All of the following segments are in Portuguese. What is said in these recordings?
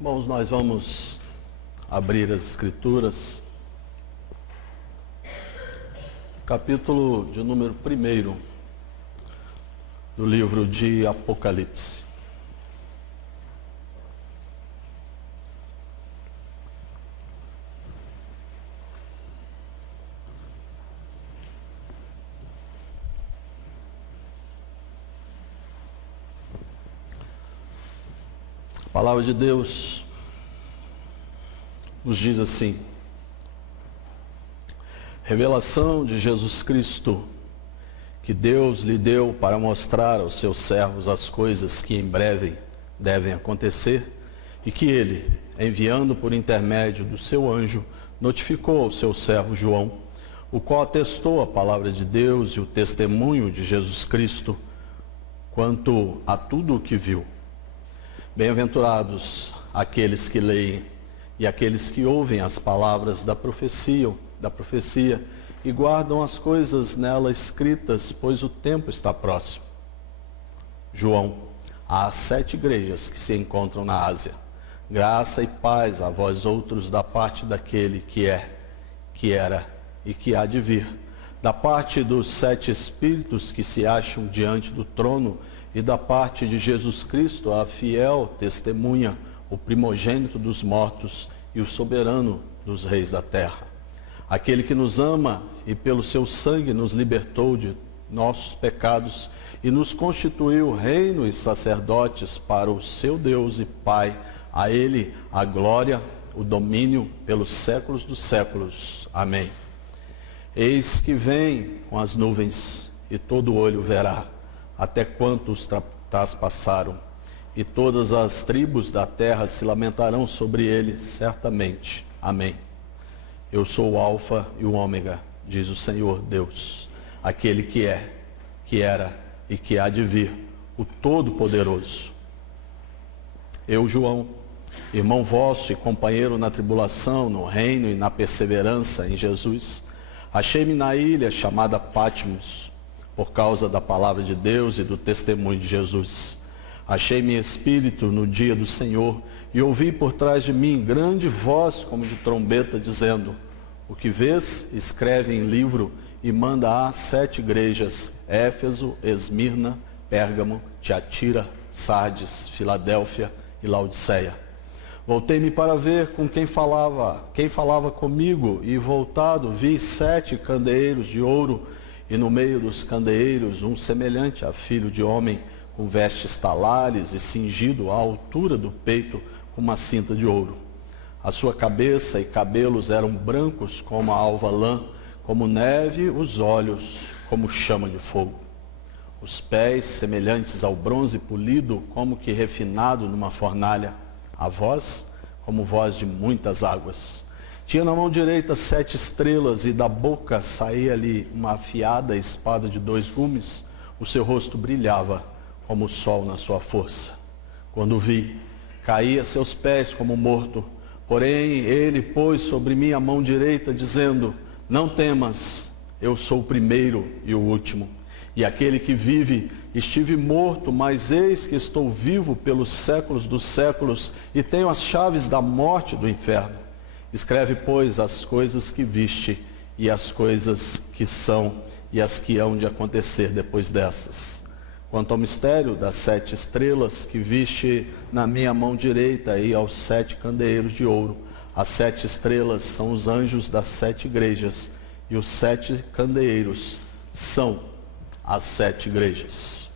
Irmãos, nós vamos abrir as Escrituras, capítulo de número 1 do livro de Apocalipse. A palavra de Deus nos diz assim: revelação de Jesus Cristo, que Deus lhe deu para mostrar aos seus servos as coisas que em breve devem acontecer, e que ele, enviando por intermédio do seu anjo, notificou ao seu servo João, o qual atestou a palavra de Deus e o testemunho de Jesus Cristo quanto a tudo o que viu. Bem-aventurados aqueles que leem e aqueles que ouvem as palavras da profecia e guardam as coisas nela escritas, pois o tempo está próximo. João, às 7 igrejas que se encontram na Ásia, graça e paz a vós outros da parte daquele que é, que era e que há de vir, da parte dos 7 espíritos que se acham diante do trono e da parte de Jesus Cristo, a fiel testemunha, o primogênito dos mortos e o soberano dos reis da terra. Aquele que nos ama e pelo seu sangue nos libertou de nossos pecados e nos constituiu reino e sacerdotes para o seu Deus e Pai. A ele a glória, o domínio pelos séculos dos séculos. Amém. Eis que vem com as nuvens e todo olho verá, até quantos traspassaram, e todas as tribos da terra se lamentarão sobre ele, certamente. Amém. Eu sou o Alfa e o Ômega, diz o Senhor Deus, aquele que é, que era e que há de vir, o Todo-Poderoso. Eu, João, irmão vosso e companheiro na tribulação, no reino e na perseverança em Jesus, achei-me na ilha chamada Patmos, por causa da palavra de Deus e do testemunho de Jesus. Achei-me espírito no dia do Senhor e ouvi por trás de mim grande voz como de trombeta dizendo: o que vês, escreve em livro e manda às 7 igrejas: Éfeso, Esmirna, Pérgamo, Tiatira, Sardes, Filadélfia e Laodiceia. Voltei-me para ver com quem falava comigo, e voltado vi 7 candeeiros de ouro, e no meio dos candeeiros um semelhante a filho de homem, com vestes talares e cingido à altura do peito com uma cinta de ouro. A sua cabeça e cabelos eram brancos como a alva lã, como neve os olhos, como chama de fogo. Os pés semelhantes ao bronze polido, como que refinado numa fornalha. A voz, como voz de muitas águas. Tinha na mão direita 7 estrelas, e da boca saía-lhe uma afiada espada de 2 gumes. O seu rosto brilhava como o sol na sua força. Quando o vi, caí a seus pés como morto. Porém, ele pôs sobre mim a mão direita, dizendo: não temas, eu sou o primeiro e o último. E aquele que vive, estive morto, mas eis que estou vivo pelos séculos dos séculos, e tenho as chaves da morte e do inferno. Escreve, pois, as coisas que viste, e as coisas que são, e as que hão de acontecer depois destas. Quanto ao mistério das 7 estrelas que viste na minha mão direita e aos 7 candeeiros de ouro, as 7 estrelas são os anjos das 7 igrejas, e os 7 candeeiros são as 7 igrejas.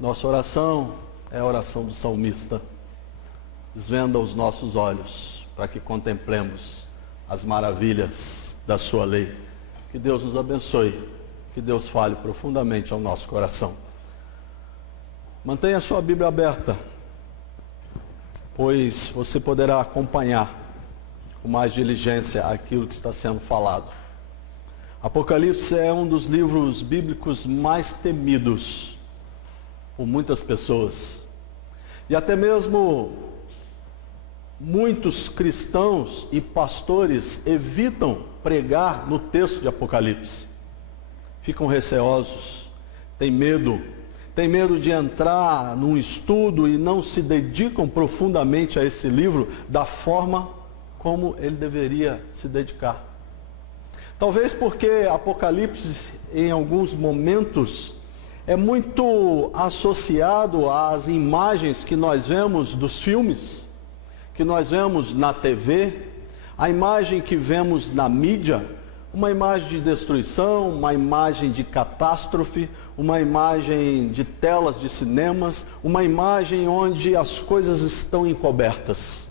Nossa oração é a oração do salmista. Desvenda os nossos olhos para que contemplemos as maravilhas da sua lei. Que Deus nos abençoe, que Deus fale profundamente ao nosso coração. Mantenha a sua Bíblia aberta, pois você poderá acompanhar com mais diligência aquilo que está sendo falado. Apocalipse é um dos livros bíblicos mais temidos por muitas pessoas. E até mesmo muitos cristãos e pastores evitam pregar no texto de Apocalipse. Ficam receosos, têm medo, têm medo de entrar num estudo e não se dedicam profundamente a esse livro da forma como ele deveria se dedicar. Talvez porque Apocalipse, em alguns momentos, é muito associado às imagens que nós vemos dos filmes, que nós vemos na TV, a imagem que vemos na mídia, uma imagem de destruição, uma imagem de catástrofe, uma imagem de telas de cinemas, uma imagem onde as coisas estão encobertas.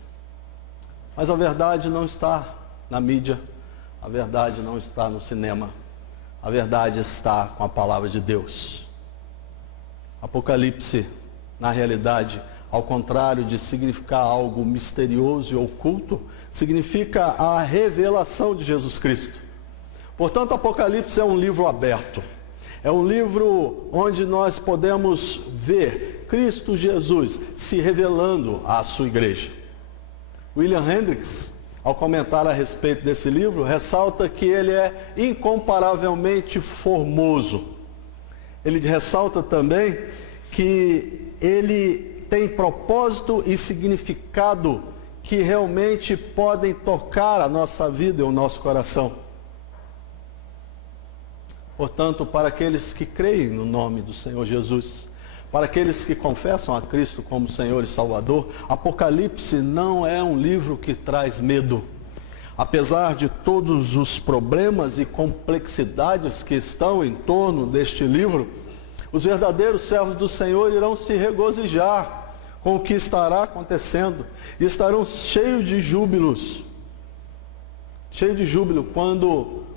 Mas a verdade não está na mídia, a verdade não está no cinema, a verdade está com a palavra de Deus. Apocalipse, na realidade, ao contrário de significar algo misterioso e oculto, significa a revelação de Jesus Cristo. Portanto, Apocalipse é um livro aberto. É um livro onde nós podemos ver Cristo Jesus se revelando à sua igreja. William Hendricks, ao comentar a respeito desse livro, ressalta que ele é incomparavelmente formoso. Ele ressalta também que ele tem propósito e significado que realmente podem tocar a nossa vida e o nosso coração. Portanto, para aqueles que creem no nome do Senhor Jesus, para aqueles que confessam a Cristo como Senhor e Salvador, Apocalipse não é um livro que traz medo. Apesar de todos os problemas e complexidades que estão em torno deste livro, os verdadeiros servos do Senhor irão se regozijar com o que estará acontecendo e estarão cheios de júbilo quando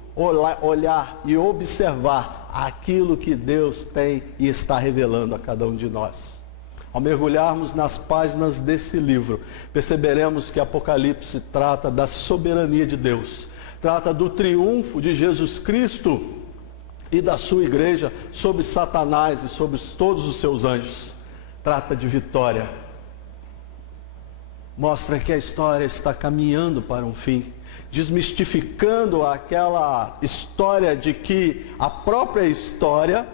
olhar e observar aquilo que Deus tem e está revelando a cada um de nós. Ao mergulharmos nas páginas desse livro, perceberemos que Apocalipse trata da soberania de Deus, trata do triunfo de Jesus Cristo e da sua igreja sobre Satanás e sobre todos os seus anjos. Trata de vitória. Mostra que a história está caminhando para um fim, desmistificando aquela história de que a própria história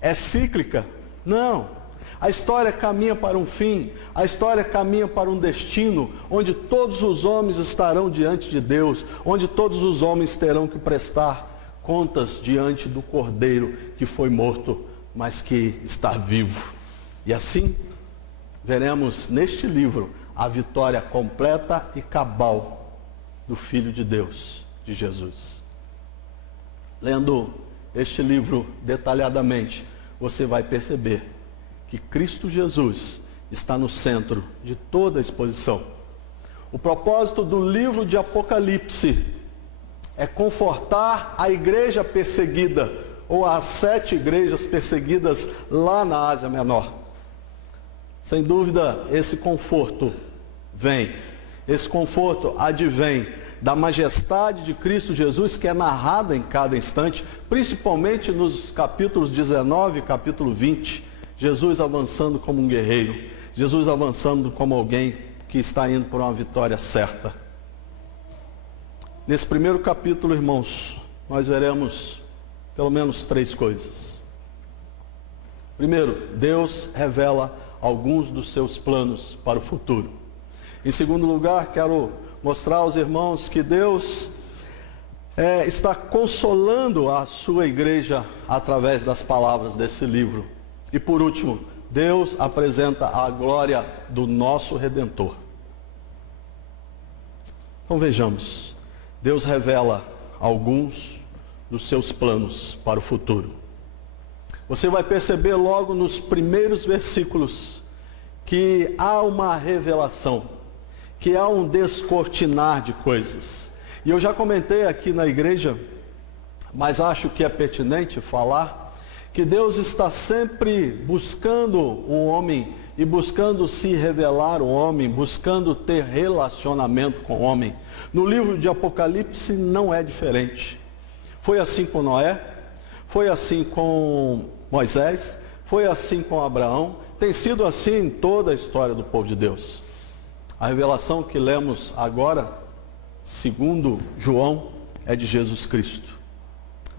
é cíclica. Não. A história caminha para um fim, a história caminha para um destino, onde todos os homens estarão diante de Deus, onde todos os homens terão que prestar contas diante do Cordeiro que foi morto, mas que está vivo. E assim, veremos neste livro a vitória completa e cabal do Filho de Deus, de Jesus. Lendo este livro detalhadamente, você vai perceber que Cristo Jesus está no centro de toda a exposição. O propósito do livro de Apocalipse é confortar a igreja perseguida, ou as 7 igrejas perseguidas lá na Ásia Menor. Sem dúvida, esse conforto advém da majestade de Cristo Jesus, que é narrada em cada instante, principalmente nos capítulos 19 e capítulo 20, Jesus avançando como um guerreiro, Jesus avançando como alguém que está indo por uma vitória certa. Nesse primeiro capítulo, irmãos, nós veremos pelo menos 3 coisas. Primeiro, Deus revela alguns dos seus planos para o futuro. Em segundo lugar, quero mostrar aos irmãos que Deus está consolando a sua igreja através das palavras desse livro. E por último, Deus apresenta a glória do nosso Redentor. Então vejamos, Deus revela alguns dos seus planos para o futuro. Você vai perceber logo nos primeiros versículos que há uma revelação, que há um descortinar de coisas. E eu já comentei aqui na igreja, mas acho que é pertinente falar, que Deus está sempre buscando o homem e buscando se revelar ao homem, buscando ter relacionamento com o homem. No livro de Apocalipse não é diferente. Foi assim com Noé, foi assim com Moisés, foi assim com Abraão, tem sido assim em toda a história do povo de Deus. A revelação que lemos agora, segundo João, é de Jesus Cristo.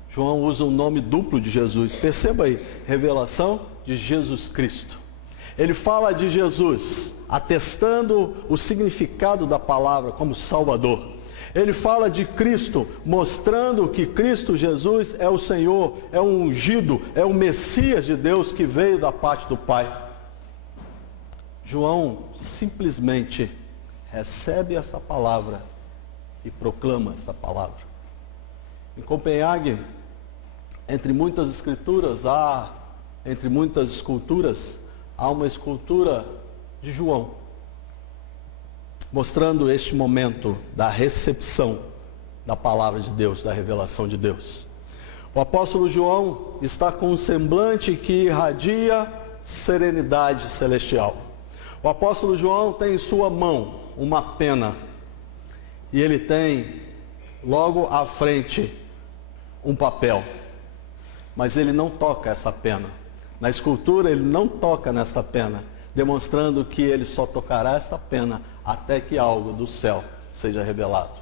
João usa o nome duplo de Jesus. Perceba aí, revelação de Jesus Cristo. Ele fala de Jesus, atestando o significado da palavra como Salvador. Ele fala de Cristo, mostrando que Cristo Jesus é o Senhor, é o ungido, é o Messias de Deus que veio da parte do Pai. João simplesmente recebe essa palavra e proclama essa palavra. Em Copenhague, entre muitas escrituras, entre muitas esculturas, há uma escultura de João, mostrando este momento da recepção da palavra de Deus, da revelação de Deus. O apóstolo João está com um semblante que irradia serenidade celestial. O apóstolo João tem em sua mão uma pena, e ele tem logo à frente um papel, mas ele não toca essa pena. Na escultura ele não toca nesta pena, demonstrando que ele só tocará esta pena até que algo do céu seja revelado.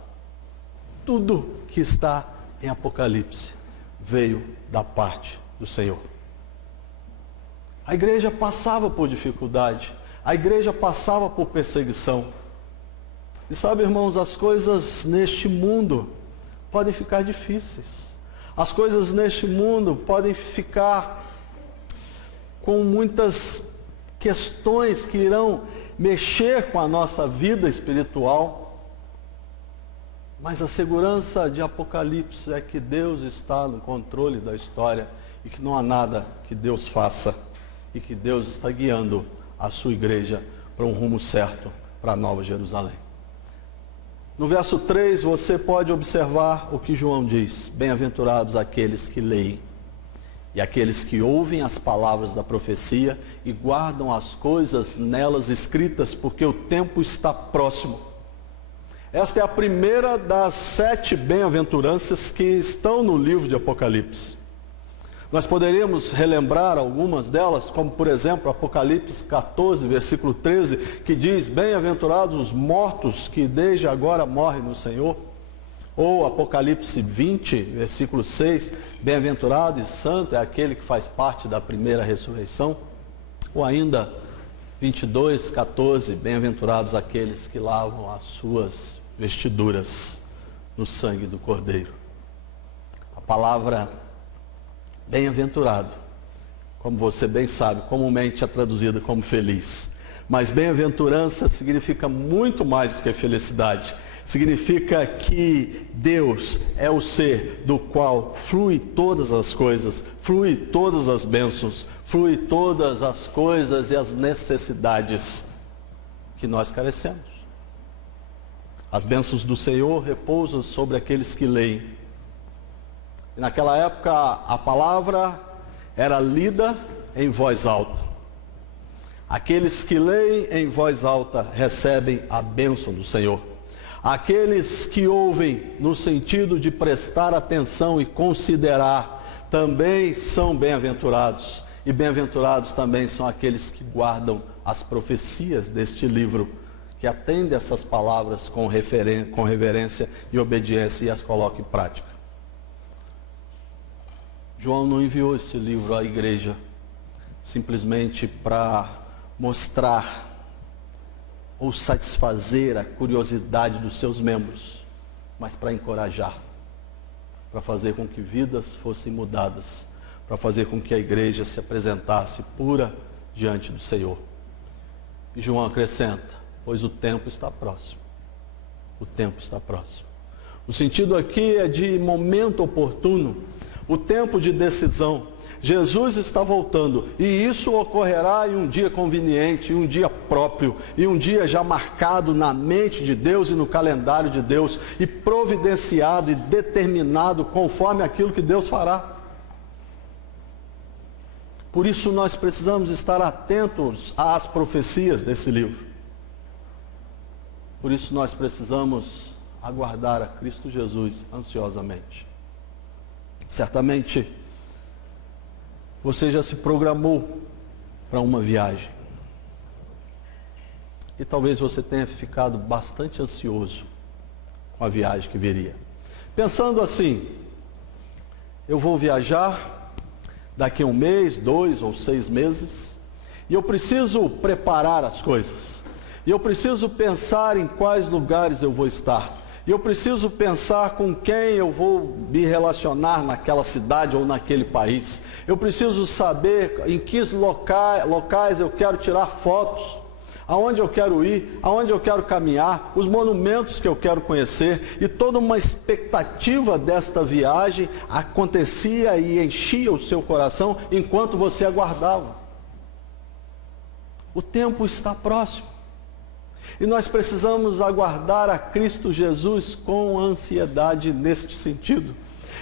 Tudo que está em Apocalipse veio da parte do Senhor. A igreja passava por dificuldade, a igreja passava por perseguição. E sabe, irmãos, as coisas neste mundo podem ficar difíceis. As coisas neste mundo podem ficar com muitas questões que irão mexer com a nossa vida espiritual. Mas a segurança de Apocalipse é que Deus está no controle da história e que não há nada que Deus faça e que Deus está guiando a sua igreja para um rumo certo, para a Nova Jerusalém. No verso 3 você pode observar o que João diz: bem-aventurados aqueles que leem e aqueles que ouvem as palavras da profecia e guardam as coisas nelas escritas, porque o tempo está próximo. Esta é a primeira das 7 bem-aventuranças que estão no livro de Apocalipse. Nós poderíamos relembrar algumas delas, como por exemplo Apocalipse 14, versículo 13, que diz: bem-aventurados os mortos que desde agora morrem no Senhor. Ou Apocalipse 20, versículo 6, bem-aventurado e santo é aquele que faz parte da primeira ressurreição. Ou ainda 22, 14, bem-aventurados aqueles que lavam as suas vestiduras no sangue do Cordeiro. A palavra bem-aventurado, como você bem sabe, comumente é traduzida como feliz. Mas bem-aventurança significa muito mais do que felicidade. Significa que Deus é o ser do qual flui todas as coisas, flui todas as bênçãos, flui todas as coisas e as necessidades que nós carecemos. As bênçãos do Senhor repousam sobre aqueles que leem. E naquela época a palavra era lida em voz alta. Aqueles que leem em voz alta recebem a bênção do Senhor. Aqueles que ouvem no sentido de prestar atenção e considerar também são bem-aventurados. E bem-aventurados também são aqueles que guardam as profecias deste livro, que atendem essas palavras com reverência e obediência e as colocam em prática. João não enviou esse livro à igreja simplesmente para mostrar ou satisfazer a curiosidade dos seus membros, mas para encorajar, para fazer com que vidas fossem mudadas, para fazer com que a igreja se apresentasse pura diante do Senhor. E João acrescenta: pois o tempo está próximo. O tempo está próximo. O sentido aqui é de momento oportuno, o tempo de decisão. Jesus está voltando, e isso ocorrerá em um dia conveniente, em um dia próprio, em um dia já marcado na mente de Deus e no calendário de Deus, e providenciado e determinado conforme aquilo que Deus fará. Por isso nós precisamos estar atentos às profecias desse livro. Por isso nós precisamos aguardar a Cristo Jesus ansiosamente. Certamente você já se programou para uma viagem. E talvez você tenha ficado bastante ansioso com a viagem que viria. Pensando assim: eu vou viajar daqui a 1 mês, 2 ou 6 meses, e eu preciso preparar as coisas. E eu preciso pensar em quais lugares eu vou estar. E eu preciso pensar com quem eu vou me relacionar naquela cidade ou naquele país. Eu preciso saber em que locais eu quero tirar fotos, aonde eu quero ir, aonde eu quero caminhar, os monumentos que eu quero conhecer. E toda uma expectativa desta viagem acontecia e enchia o seu coração enquanto você aguardava. O tempo está próximo. E nós precisamos aguardar a Cristo Jesus com ansiedade neste sentido,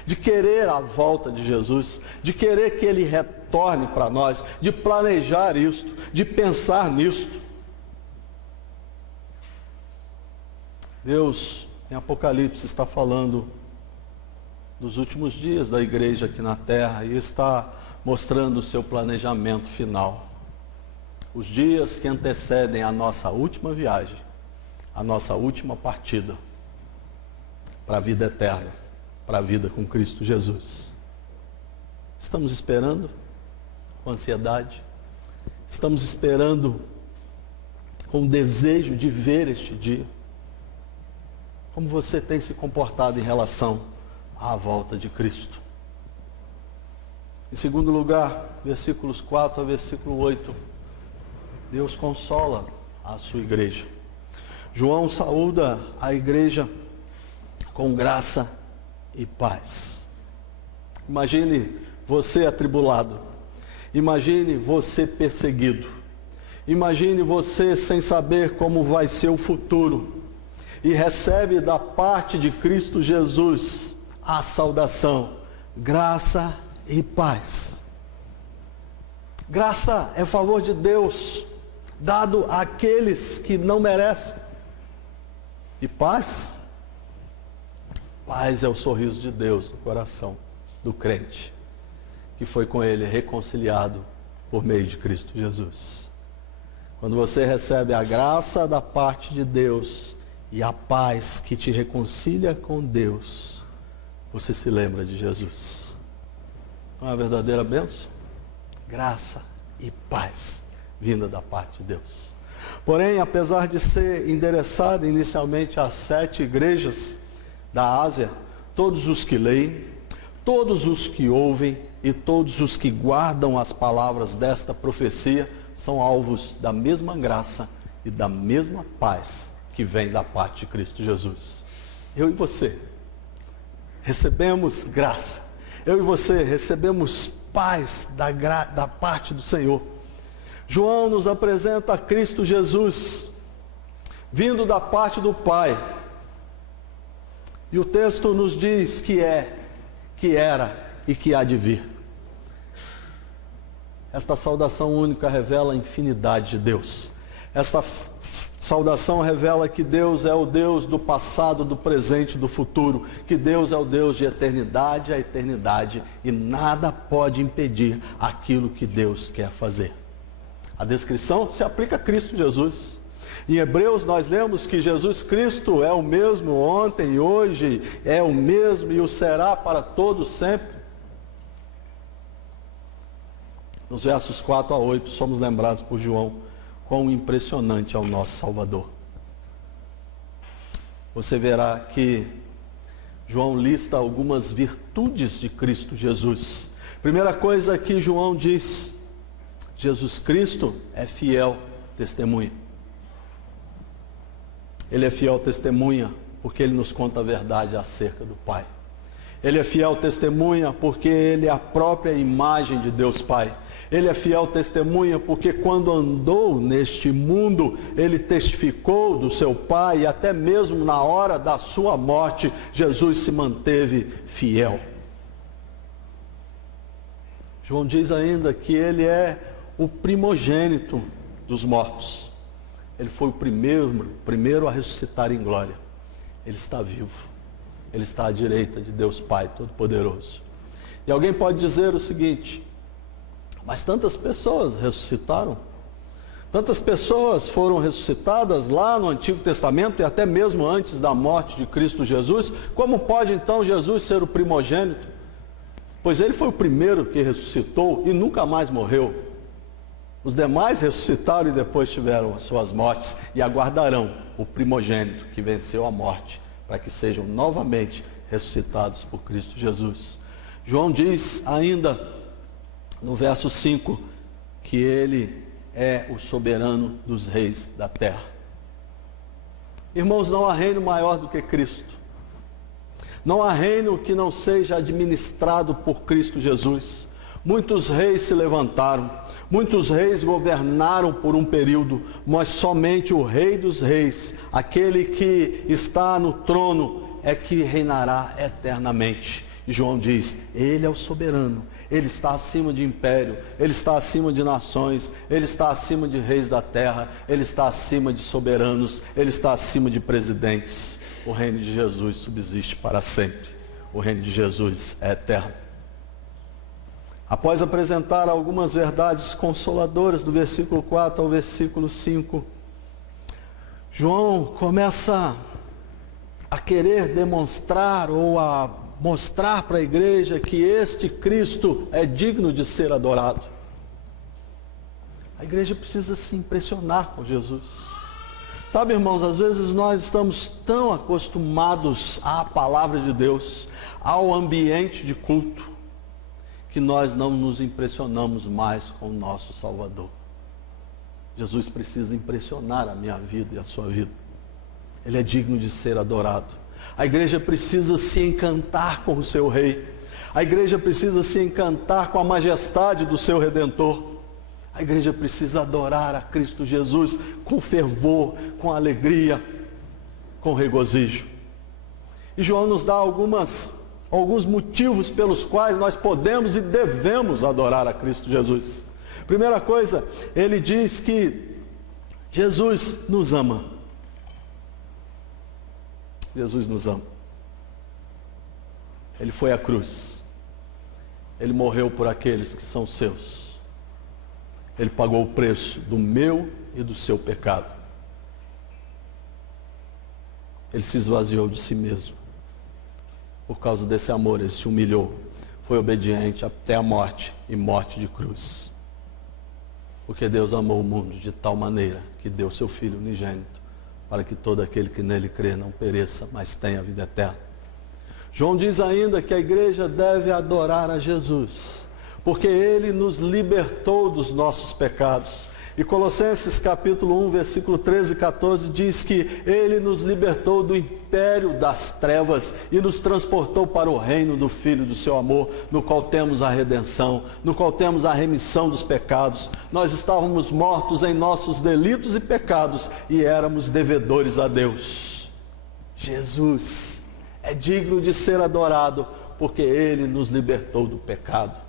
de querer a volta de Jesus, de querer que Ele retorne para nós, de planejar isto, de pensar nisto. Deus, em Apocalipse, está falando dos últimos dias da igreja aqui na terra e está mostrando o seu planejamento final. Os dias que antecedem a nossa última viagem, a nossa última partida para a vida eterna, para a vida com Cristo Jesus. Estamos esperando com ansiedade, estamos esperando com desejo de ver este dia. Como você tem se comportado em relação à volta de Cristo? Em segundo lugar, versículos 4 a versículo 8. Deus consola a sua igreja. João saúda a igreja com graça e paz. Imagine você atribulado. Imagine você perseguido. Imagine você sem saber como vai ser o futuro. E recebe da parte de Cristo Jesus a saudação, graça e paz. Graça é favor de Deus, dado àqueles que não merecem. E paz? Paz é o sorriso de Deus no coração do crente, que foi com Ele reconciliado por meio de Cristo Jesus. Quando você recebe a graça da parte de Deus e a paz que te reconcilia com Deus, você se lembra de Jesus. Não é uma verdadeira bênção? Graça e paz vinda da parte de Deus. Porém, apesar de ser endereçado inicialmente às 7 igrejas da Ásia, todos os que leem, todos os que ouvem e todos os que guardam as palavras desta profecia são alvos da mesma graça e da mesma paz que vem da parte de Cristo Jesus. Eu e você recebemos graça. Eu e você recebemos paz da parte do Senhor. João nos apresenta Cristo Jesus, vindo da parte do Pai. E o texto nos diz que é, que era e que há de vir. Esta saudação única revela a infinidade de Deus. Esta saudação revela que Deus é o Deus do passado, do presente, do futuro. Que Deus é o Deus de eternidade a eternidade. E nada pode impedir aquilo que Deus quer fazer. A descrição se aplica a Cristo Jesus. Em Hebreus nós lemos que Jesus Cristo é o mesmo ontem e hoje, é o mesmo e o será para todos sempre. Nos versos 4 a 8 somos lembrados por João quão impressionante é o nosso Salvador. Você verá que João lista algumas virtudes de Cristo Jesus. Primeira coisa que João diz: Jesus Cristo é fiel testemunha. Ele é fiel testemunha porque Ele nos conta a verdade acerca do Pai. Ele é fiel testemunha porque Ele é a própria imagem de Deus Pai. Ele é fiel testemunha porque quando andou neste mundo, Ele testificou do seu Pai e até mesmo na hora da sua morte, Jesus se manteve fiel. João diz ainda que Ele é o primogênito dos mortos. Ele foi o primeiro a ressuscitar em glória. Ele está vivo. Ele está à direita de Deus Pai Todo-Poderoso. E alguém pode dizer o seguinte: mas tantas pessoas ressuscitaram? Tantas pessoas foram ressuscitadas lá no Antigo Testamento e até mesmo antes da morte de Cristo Jesus. Como pode então Jesus ser o primogênito? pois ele foi o primeiro que ressuscitou e nunca mais morreu. Os demais ressuscitaram e depois tiveram as suas mortes e aguardarão o primogênito que venceu a morte, para que sejam novamente ressuscitados por Cristo Jesus. João diz ainda no verso 5 que ele é o soberano dos reis da terra. Irmãos, não há reino maior do que Cristo. Não há reino que não seja administrado por Cristo Jesus. Muitos reis se levantaram, muitos reis governaram por um período, mas somente o Rei dos Reis, aquele que está no trono, é que reinará eternamente. E João diz, ele é o soberano, ele está acima de império, ele está acima de nações, ele está acima de reis da terra, ele está acima de soberanos, ele está acima de presidentes. O reino de Jesus subsiste para sempre, o reino de Jesus é eterno. Após apresentar algumas verdades consoladoras do versículo 4 ao versículo 5, João começa a querer demonstrar ou a mostrar para a igreja que este Cristo é digno de ser adorado. A igreja precisa se impressionar com Jesus. Sabe, irmãos, às vezes nós estamos tão acostumados à palavra de Deus, ao ambiente de culto, que nós não nos impressionamos mais com o nosso Salvador. Jesus precisa impressionar a minha vida e a sua vida. Ele é digno de ser adorado. A igreja precisa se encantar com o seu Rei. A igreja precisa se encantar com a majestade do seu Redentor. A igreja precisa adorar a Cristo Jesus com fervor, com alegria, com regozijo. E João nos dá alguns motivos pelos quais nós podemos e devemos adorar a Cristo Jesus. Primeira coisa, ele diz que Jesus nos ama. Jesus nos ama. Ele foi à cruz. Ele morreu por aqueles que são seus. Ele pagou o preço do meu e do seu pecado. Ele se esvaziou de si mesmo. Por causa desse amor, ele se humilhou. Foi obediente até a morte e morte de cruz. Porque Deus amou o mundo de tal maneira que deu seu Filho unigênito, para que todo aquele que nele crê não pereça, mas tenha a vida eterna. João diz ainda que a igreja deve adorar a Jesus, porque ele nos libertou dos nossos pecados. E Colossenses capítulo 1, versículo 13 e 14 diz que ele nos libertou do império das trevas e nos transportou para o reino do Filho do seu amor, no qual temos a redenção, no qual temos a remissão dos pecados. Nós estávamos mortos em nossos delitos e pecados e éramos devedores a Deus. Jesus é digno de ser adorado porque ele nos libertou do pecado.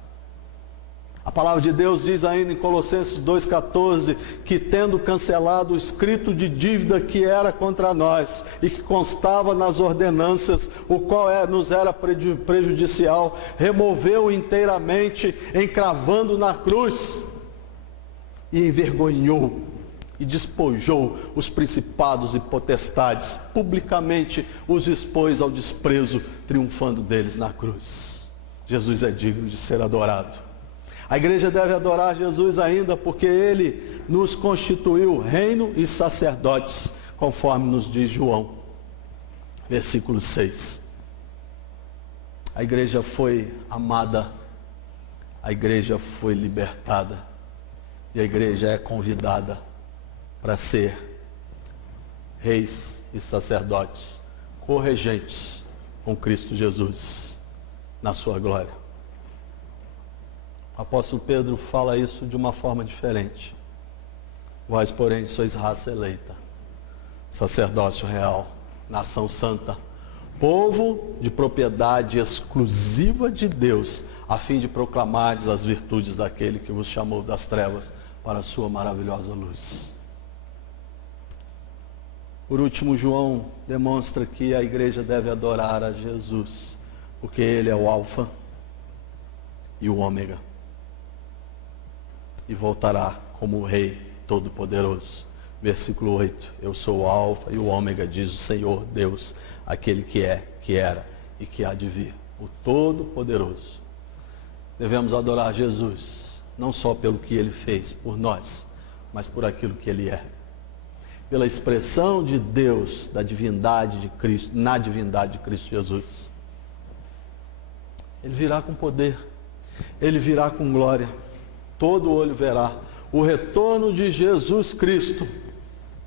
A palavra de Deus diz ainda em Colossenses 2,14 que tendo cancelado o escrito de dívida que era contra nós e que constava nas ordenanças, o qual nos era prejudicial, removeu inteiramente, encravando na cruz e envergonhou e despojou os principados e potestades, publicamente os expôs ao desprezo, triunfando deles na cruz. Jesus é digno de ser adorado. A igreja deve adorar Jesus ainda porque ele nos constituiu reino e sacerdotes, conforme nos diz João, versículo 6. A igreja foi amada, a igreja foi libertada e a igreja é convidada para ser reis e sacerdotes, corregentes com Cristo Jesus na sua glória. O apóstolo Pedro fala isso de uma forma diferente. Vós, porém, sois raça eleita, sacerdócio real, nação santa, povo de propriedade exclusiva de Deus, a fim de proclamardes as virtudes daquele que vos chamou das trevas para a sua maravilhosa luz. Por último, João demonstra que a igreja deve adorar a Jesus, porque ele é o alfa e o ômega. E voltará como o Rei Todo-Poderoso. Versículo 8. Eu sou o alfa e o ômega, diz o Senhor Deus, aquele que é, que era e que há de vir. O Todo-Poderoso. Devemos adorar Jesus, não só pelo que Ele fez por nós, mas por aquilo que Ele é. Pela expressão de Deus, da divindade de Cristo, na divindade de Cristo Jesus. Ele virá com poder, Ele virá com glória, todo olho verá. O retorno de Jesus Cristo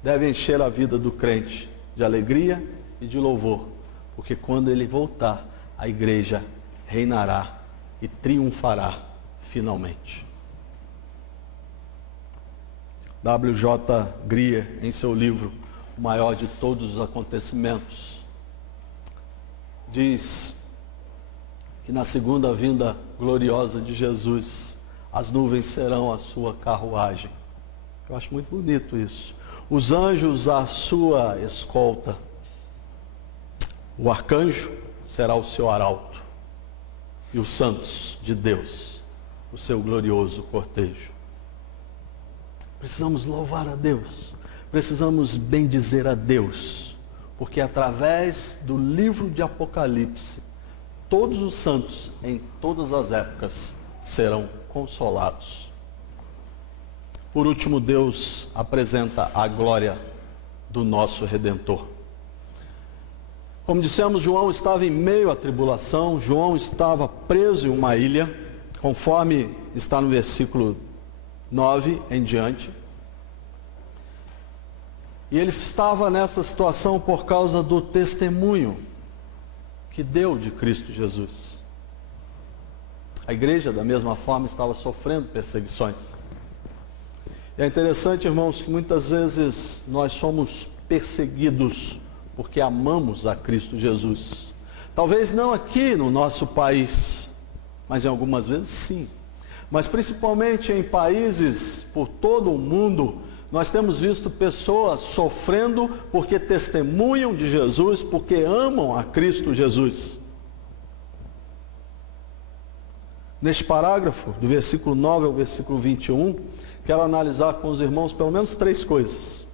deve encher a vida do crente de alegria e de louvor, porque quando Ele voltar, a igreja reinará e triunfará finalmente. W.J. Grier, em seu livro O Maior de Todos os Acontecimentos, diz que na segunda vinda gloriosa de Jesus, as nuvens serão a sua carruagem. Eu acho muito bonito isso. Os anjos a sua escolta. O arcanjo será o seu arauto. E os santos de Deus, o seu glorioso cortejo. Precisamos louvar a Deus, precisamos bendizer a Deus, porque através do livro de Apocalipse, todos os santos, em todas as épocas, serão consolados. Por último, Deus apresenta a glória do nosso Redentor. Como dissemos, João estava em meio à tribulação, João estava preso em uma ilha, conforme está no versículo 9 em diante. E ele estava nessa situação por causa do testemunho que deu de Cristo Jesus. A igreja, da mesma forma, estava sofrendo perseguições. E é interessante, irmãos, que muitas vezes nós somos perseguidos porque amamos a Cristo Jesus. Talvez não aqui no nosso país, mas em algumas vezes sim. Mas principalmente em países por todo o mundo, nós temos visto pessoas sofrendo porque testemunham de Jesus, porque amam a Cristo Jesus. Neste parágrafo, do versículo 9 ao versículo 21, quero analisar com os irmãos pelo menos 3 coisas.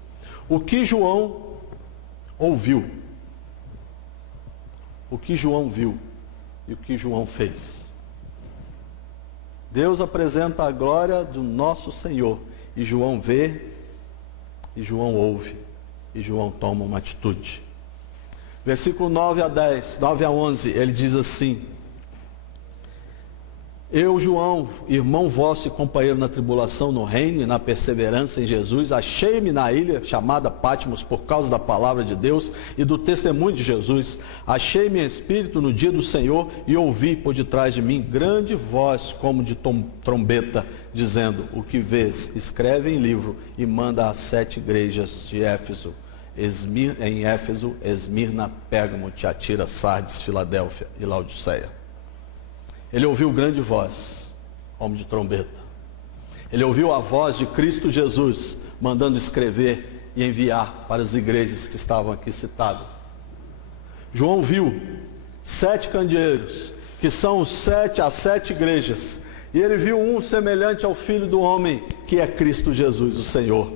O que João ouviu, o que João viu e o que João fez. Deus apresenta a glória do nosso Senhor, e João vê, e João ouve, e João toma uma atitude. Versículo 9 a 10, 9 a 11, ele diz assim: Eu, João, irmão vosso e companheiro na tribulação, no reino e na perseverança em Jesus, achei-me na ilha chamada Patmos por causa da palavra de Deus e do testemunho de Jesus. Achei-me em espírito no dia do Senhor e ouvi por detrás de mim grande voz como de trombeta, dizendo: O que vês, escreve em livro e manda às 7 igrejas de Éfeso. Em Éfeso, Esmirna, Pérgamo, Tiatira, Sardes, Filadélfia e Laodiceia. Ele ouviu grande voz, como de trombeta. Ele ouviu a voz de Cristo Jesus, mandando escrever e enviar para as igrejas que estavam aqui citadas. João viu 7 candeeiros, que são as 7 igrejas. E ele viu um semelhante ao Filho do Homem, que é Cristo Jesus, o Senhor.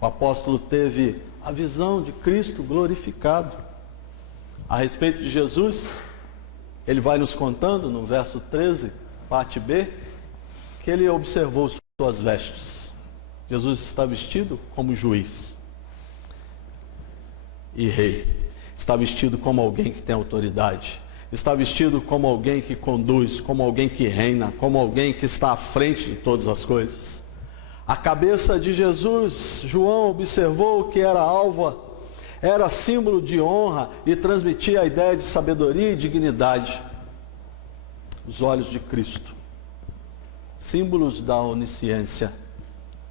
O apóstolo teve a visão de Cristo glorificado. A respeito de Jesus, ele vai nos contando no verso 13, parte B, que ele observou suas vestes. Jesus está vestido como juiz e rei. Está vestido como alguém que tem autoridade. Está vestido como alguém que conduz, como alguém que reina, como alguém que está à frente de todas as coisas. A cabeça de Jesus, João observou que era alva, era símbolo de honra e transmitia a ideia de sabedoria e dignidade. Os olhos de Cristo, símbolos da onisciência,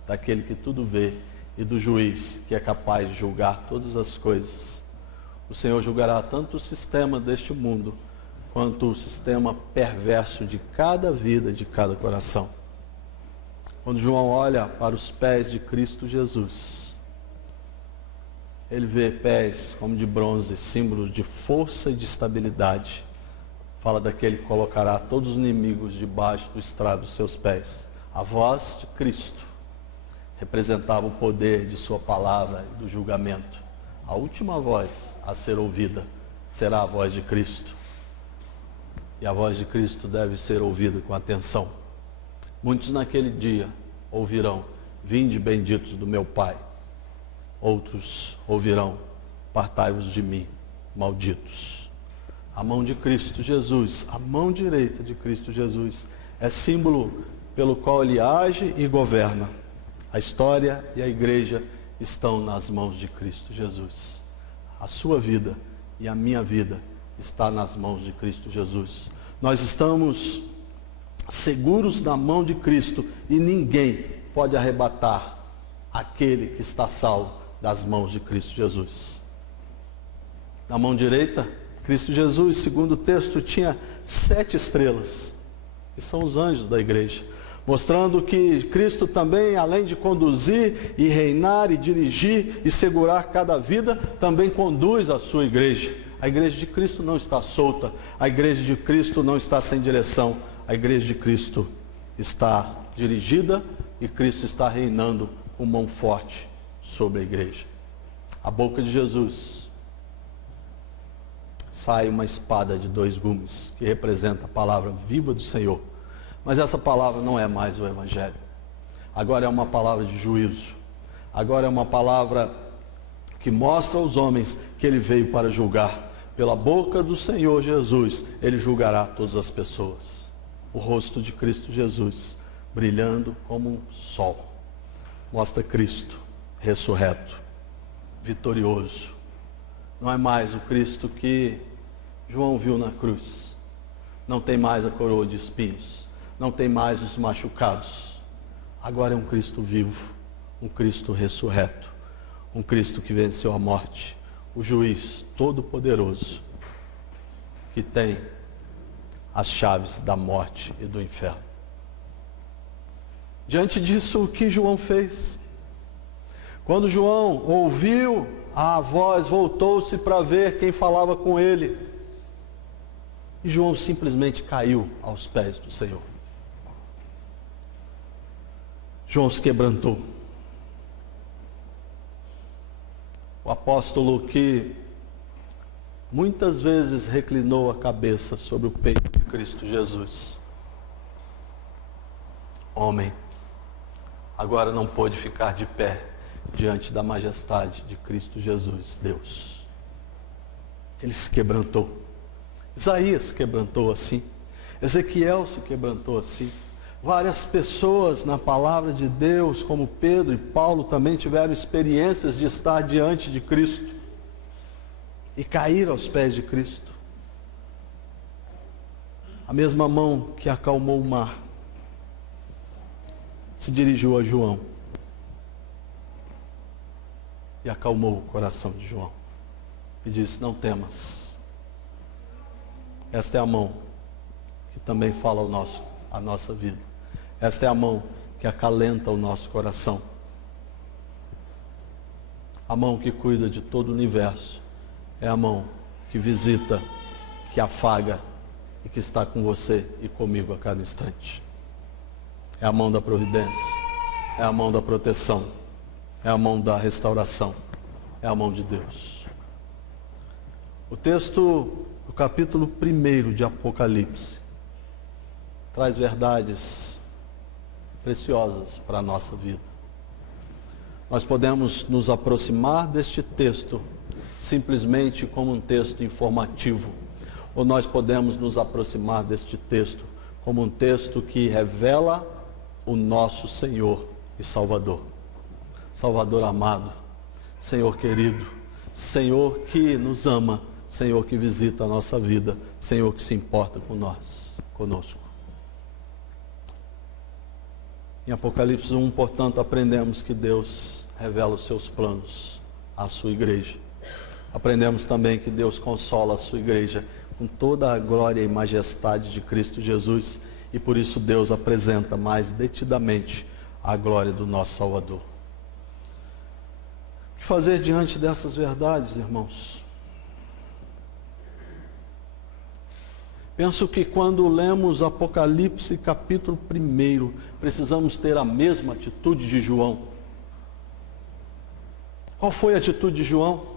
daquele que tudo vê, e do juiz que é capaz de julgar todas as coisas. O Senhor julgará tanto o sistema deste mundo, quanto o sistema perverso de cada vida, de cada coração. Quando João olha para os pés de Cristo Jesus, ele vê pés como de bronze, símbolos de força e de estabilidade. Fala daquele que colocará todos os inimigos debaixo do estrado dos seus pés. A voz de Cristo representava o poder de sua palavra e do julgamento. A última voz a ser ouvida será a voz de Cristo. E a voz de Cristo deve ser ouvida com atenção. Muitos naquele dia ouvirão: vinde benditos do meu Pai. Outros ouvirão: apartai-vos de mim, malditos. A mão de Cristo Jesus, a mão direita de Cristo Jesus, é símbolo pelo qual Ele age e governa. A história e a igreja estão nas mãos de Cristo Jesus. A sua vida e a minha vida está nas mãos de Cristo Jesus. Nós estamos seguros na mão de Cristo e ninguém pode arrebatar aquele que está salvo das mãos de Cristo Jesus. Na mão direita, Cristo Jesus, segundo o texto, tinha 7 estrelas, que são os anjos da igreja, mostrando que Cristo também, além de conduzir e reinar e dirigir e segurar cada vida, também conduz a sua igreja. A igreja de Cristo não está solta, a igreja de Cristo não está sem direção, a igreja de Cristo está dirigida e Cristo está reinando com mão forte sobre a igreja. A boca de Jesus sai uma espada de 2 gumes, que representa a palavra viva do Senhor. Mas essa palavra não é mais o Evangelho. Agora é uma palavra de juízo. Agora é uma palavra que mostra aos homens que Ele veio para julgar. Pela boca do Senhor Jesus, Ele julgará todas as pessoas. O rosto de Cristo Jesus, brilhando como um sol, mostra Cristo ressurreto, vitorioso. Não é mais o Cristo que João viu na cruz. Não tem mais a coroa de espinhos. Não tem mais os machucados. Agora é um Cristo vivo, um Cristo ressurreto, um Cristo que venceu a morte, o juiz todo-poderoso, que tem as chaves da morte e do inferno. Diante disso, o que João fez? Quando João ouviu a voz, voltou-se para ver quem falava com ele. E João simplesmente caiu aos pés do Senhor. João se quebrantou. O apóstolo que muitas vezes reclinou a cabeça sobre o peito de Cristo Jesus. Homem, agora não pôde ficar de pé diante da majestade de Cristo Jesus, Deus. Ele se quebrantou. Isaías se quebrantou assim. Ezequiel se quebrantou assim. Várias pessoas na palavra de Deus, como Pedro e Paulo, também tiveram experiências de estar diante de Cristo e cair aos pés de Cristo. A mesma mão que acalmou o mar se dirigiu a João e acalmou o coração de João e disse: não temas. Esta é a mão que também fala a nossa vida. Esta é a mão que acalenta o nosso coração. A mão que cuida de todo o universo. É a mão que visita, que afaga e que está com você e comigo a cada instante. É a mão da providência. É a mão da proteção. É a mão da restauração. É a mão de Deus. O texto do capítulo 1 de Apocalipse traz verdades preciosas para a nossa vida. Nós podemos nos aproximar deste texto simplesmente como um texto informativo, ou nós podemos nos aproximar deste texto como um texto que revela o nosso Senhor e Salvador. Salvador amado, Senhor querido, Senhor que nos ama, Senhor que visita a nossa vida, Senhor que se importa com nós, conosco. Em Apocalipse 1, portanto, aprendemos que Deus revela os seus planos à sua igreja. Aprendemos também que Deus consola a sua igreja com toda a glória e majestade de Cristo Jesus, e por isso Deus apresenta mais detidamente a glória do nosso Salvador. O que fazer diante dessas verdades, irmãos? Penso que quando lemos Apocalipse capítulo 1, precisamos ter a mesma atitude de João. Qual foi a atitude de João?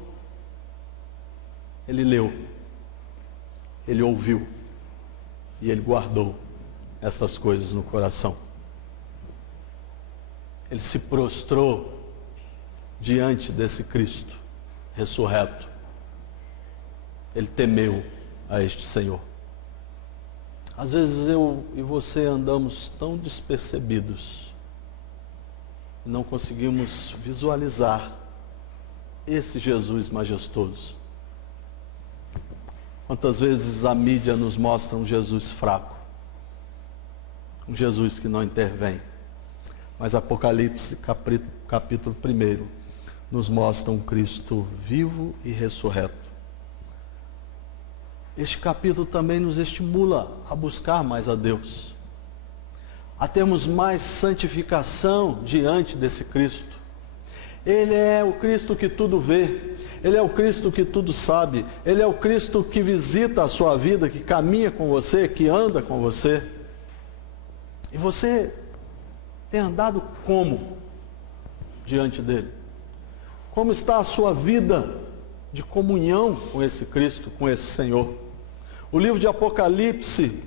Ele leu, ele ouviu, E ele guardou estas coisas no coração. Ele se prostrou diante desse Cristo ressurreto. Ele temeu a este Senhor. Às vezes eu e você andamos tão despercebidos e não conseguimos visualizar esse Jesus majestoso. Quantas vezes a mídia nos mostra um Jesus fraco, um Jesus que não intervém, mas Apocalipse capítulo 1 nos mostra um Cristo vivo e ressurreto. Este capítulo também nos estimula a buscar mais a Deus, a termos mais santificação diante desse Cristo. Ele é o Cristo que tudo vê, Ele é o Cristo que tudo sabe, Ele é o Cristo que visita a sua vida, que caminha com você, que anda com você. E você tem andado como diante dele? Como está a sua vida de comunhão com esse Cristo, com esse Senhor? O livro de Apocalipse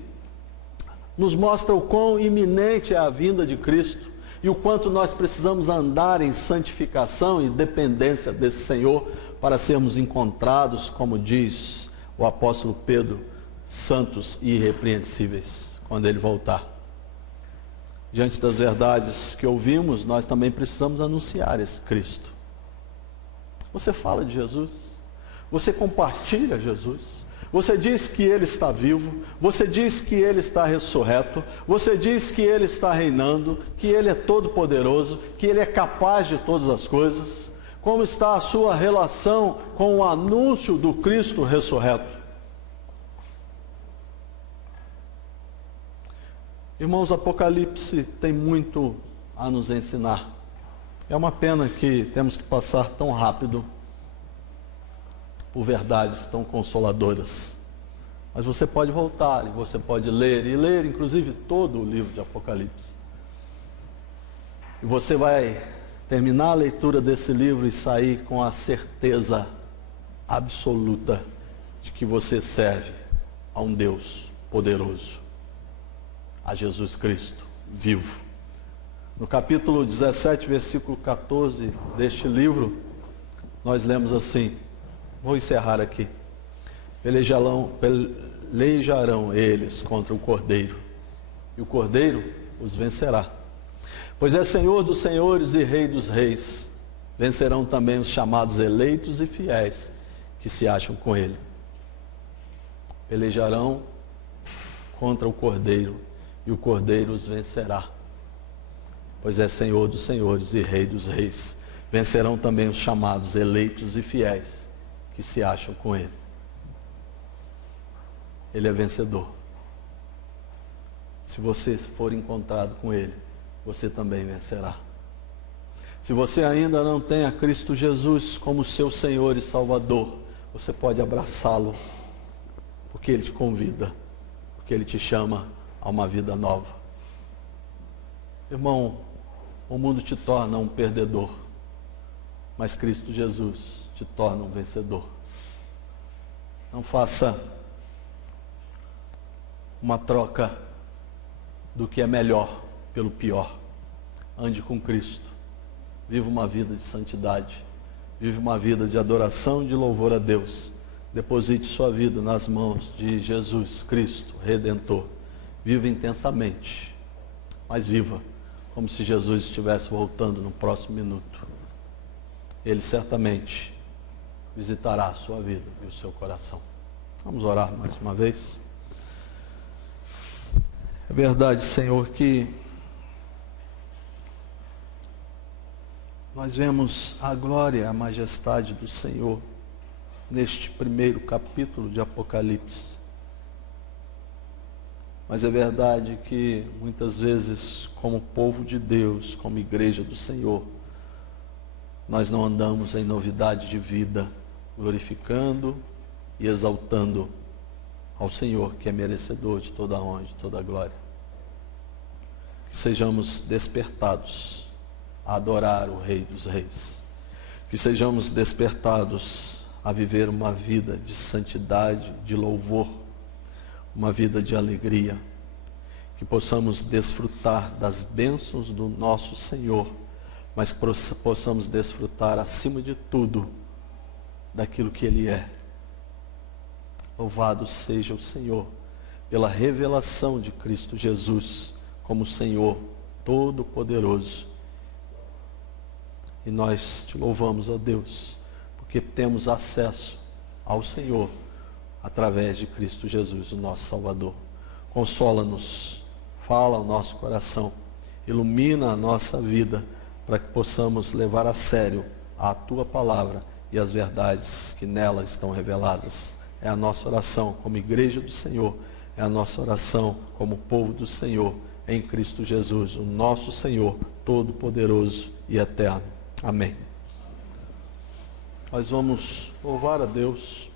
nos mostra o quão iminente é a vinda de Cristo e o quanto nós precisamos andar em santificação e dependência desse Senhor para sermos encontrados, como diz o apóstolo Pedro, santos e irrepreensíveis, quando ele voltar. Diante das verdades que ouvimos, nós também precisamos anunciar esse Cristo. Você fala de Jesus? Você compartilha Jesus? Você diz que Ele está vivo, você diz que Ele está ressurreto, você diz que Ele está reinando, que Ele é todo poderoso, que Ele é capaz de todas as coisas. Como está a sua relação com o anúncio do Cristo ressurreto? Irmãos, Apocalipse tem muito a nos ensinar. É uma pena que temos que passar tão rápido por verdades tão consoladoras. Mas você pode voltar e você pode ler, e ler inclusive todo o livro de Apocalipse. E você vai terminar a leitura desse livro e sair com a certeza absoluta de que você serve a um Deus poderoso, a Jesus Cristo vivo. No capítulo 17, versículo 14 deste livro, nós lemos assim, vou encerrar aqui. Pelejarão eles contra o Cordeiro, e o Cordeiro os vencerá. Pois é Senhor dos senhores e Rei dos reis. Vencerão também os chamados eleitos e fiéis que se acham com ele. Pelejarão contra o Cordeiro, e o Cordeiro os vencerá. Pois é Senhor dos senhores e Rei dos reis. Vencerão também os chamados eleitos e fiéis que se acham com ele. Ele é vencedor. Se você for encontrado com ele, você também vencerá. Se você ainda não tem a Cristo Jesus como seu Senhor e Salvador, você pode abraçá-lo, porque ele te convida, porque ele te chama a uma vida nova. Irmão, o mundo te torna um perdedor, mas Cristo Jesus te torna um vencedor. Não faça uma troca do que é melhor pelo pior. Ande com Cristo. Viva uma vida de santidade. Vive uma vida de adoração e de louvor a Deus. Deposite sua vida nas mãos de Jesus Cristo, Redentor. Viva intensamente, mas viva como se Jesus estivesse voltando no próximo minuto. Ele certamente visitará a sua vida e o seu coração. Vamos orar mais uma vez. É verdade, Senhor, que nós vemos a glória, a majestade do Senhor neste primeiro capítulo de Apocalipse. Mas é verdade que muitas vezes, como povo de Deus, como igreja do Senhor, nós não andamos em novidade de vida, glorificando e exaltando ao Senhor, que é merecedor de toda a honra, de toda a glória. Que sejamos despertados a adorar o Rei dos Reis. Que sejamos despertados a viver uma vida de santidade, de louvor, uma vida de alegria, que possamos desfrutar das bênçãos do nosso Senhor, mas que possamos desfrutar, acima de tudo, daquilo que Ele é. Louvado seja o Senhor pela revelação de Cristo Jesus como Senhor Todo-Poderoso. E nós te louvamos, ó Deus, porque temos acesso ao Senhor através de Cristo Jesus, o nosso Salvador. Consola-nos, fala ao nosso coração, ilumina a nossa vida, para que possamos levar a sério a Tua palavra e as verdades que nela estão reveladas. É a nossa oração como igreja do Senhor, é a nossa oração como povo do Senhor, em Cristo Jesus, o nosso Senhor Todo-Poderoso e Eterno. Amém. Nós vamos louvar a Deus.